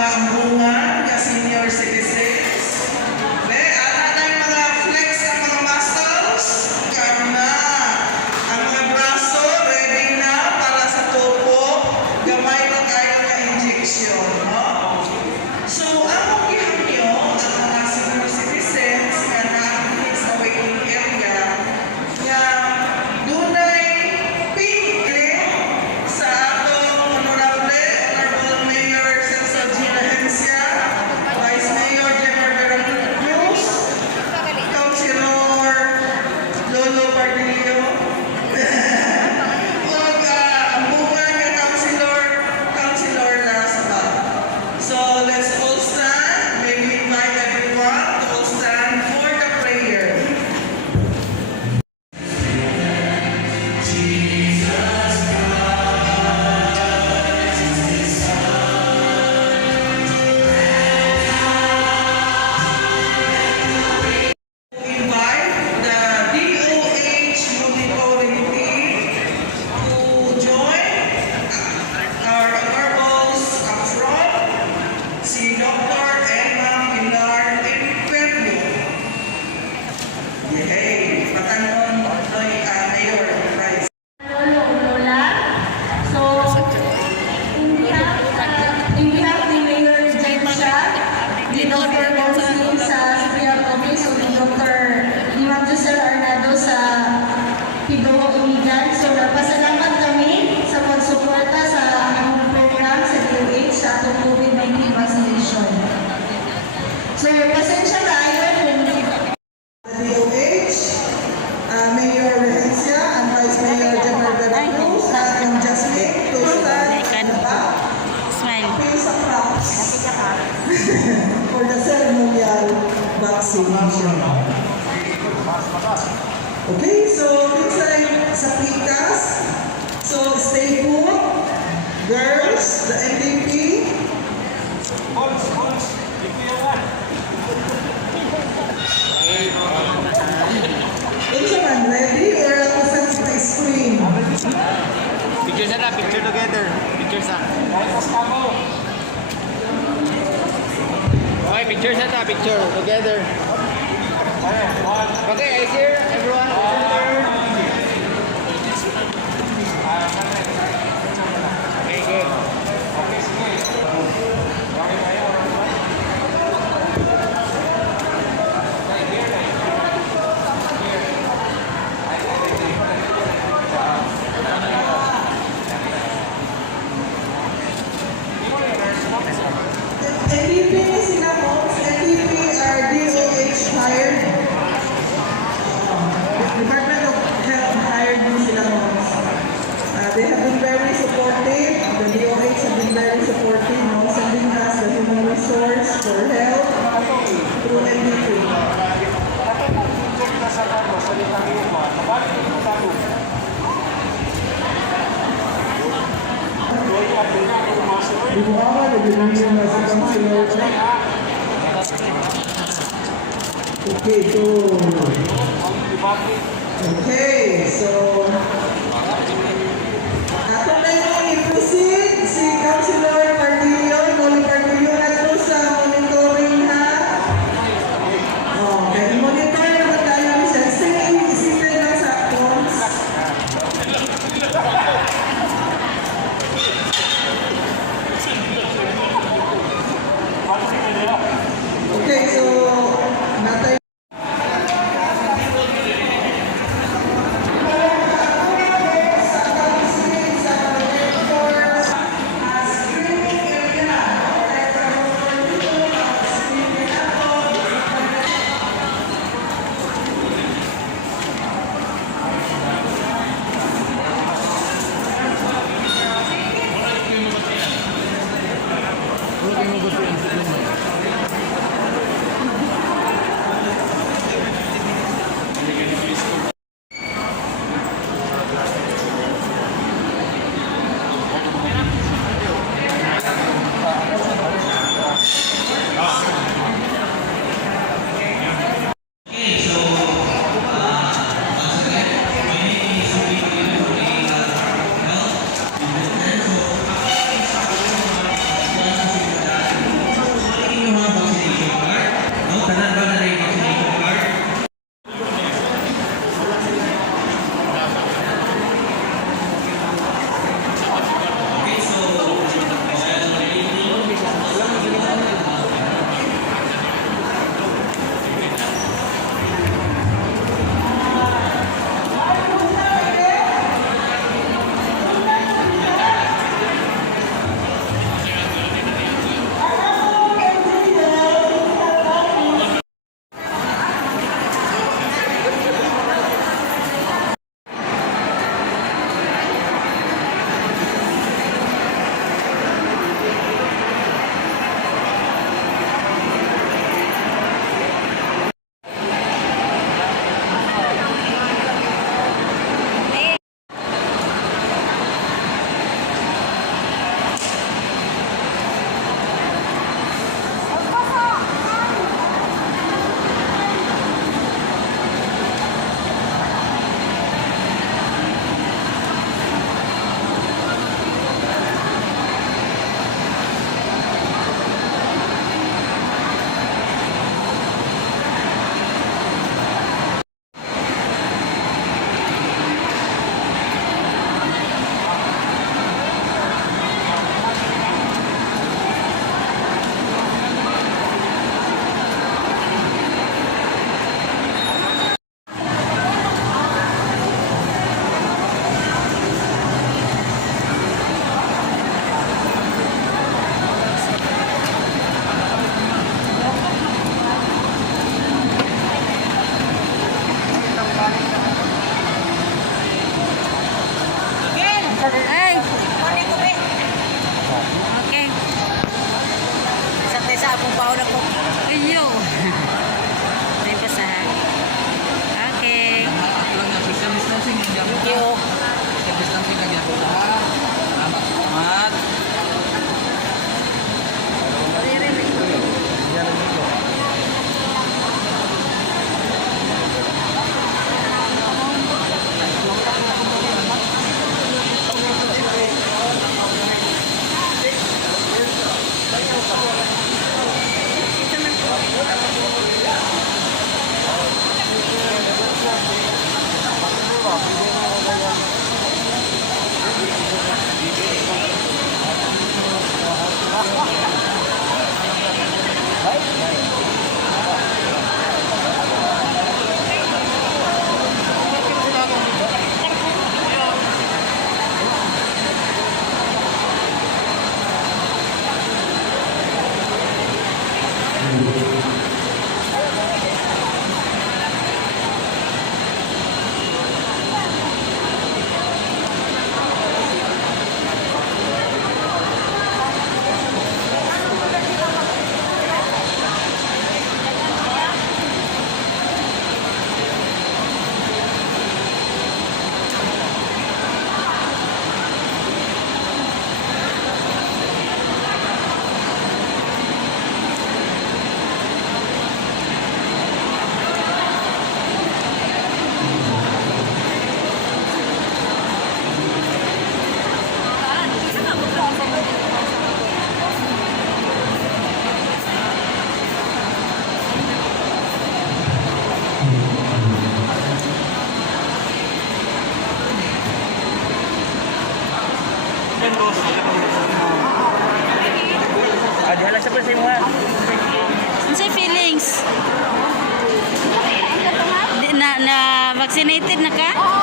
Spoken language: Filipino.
mga ambungan, mga senior citizens. Ano na yung mga flex ang mga muscles? Karna. Ang mga braso, ready na para sa topo. Gamay na tayo na injection. No? So, ang gihan nyo, ang mga senior citizens nga na sa waiting area, nga dunay pink sa atong Honorable Mayor Celso Gina Hencia, Vice Mayor Jeffer Cruz, Councilor Lolo Pardillo, ug ang bungan nga Councilor Lara Sabal. So let's all stand. May we invite everyone to all stand for the prayer. Invite the DOH monitoring team to join our honorables up front, si Dr. Emma Pilar Enfermo. Yay! Patanon kay Mayor Price. Lolo Lola. So, in behalf ni Mayor Jensha, ni Dr. Bonsing sa Supreme Office o ni Dr. Imam Josel Arnado sa Pidoo Umigan. So, nagpasalamat kami sa pagsuporta sa among program sa DOH sa atong COVID-19 vaccination. So, pasensya tayo kung The DOH, Mayor Rehencia and Vice Mayor Jeffer Cruz and Jasmine to stand at the back. Smile. Face a props for the ceremonial vaccination. Okay, so things like sa pikas. So stay put. Girls, the MVP. It's man ready or ako sa screen? Picture sana, picture together. Picture sa. Okay, picture sana, picture together. Okay, I hear everyone. Okay, good. MVP ni sila Moms. MVP are DOH hired. Department of Health hired din sila Moms. They have been very supportive. The DOH have been very supportive, no? Sending us the human resource for health through MVP. Okay, so ako na yung i-proceed si Councilor Pardillo, Lolo Pardillo na ito sa monitoring ha. Kaya monitor naman tayo siya. Isipin lang sa accounts. Okay, so natay Bawa na ko. Ayo. May basahan. Okay. Ako lang yung social distancing. Thank you. Social distancing lang yan. Salamat. Salamat. Dihala sa pala sa mga. Ano sa feelings? Na vaccinated na ka?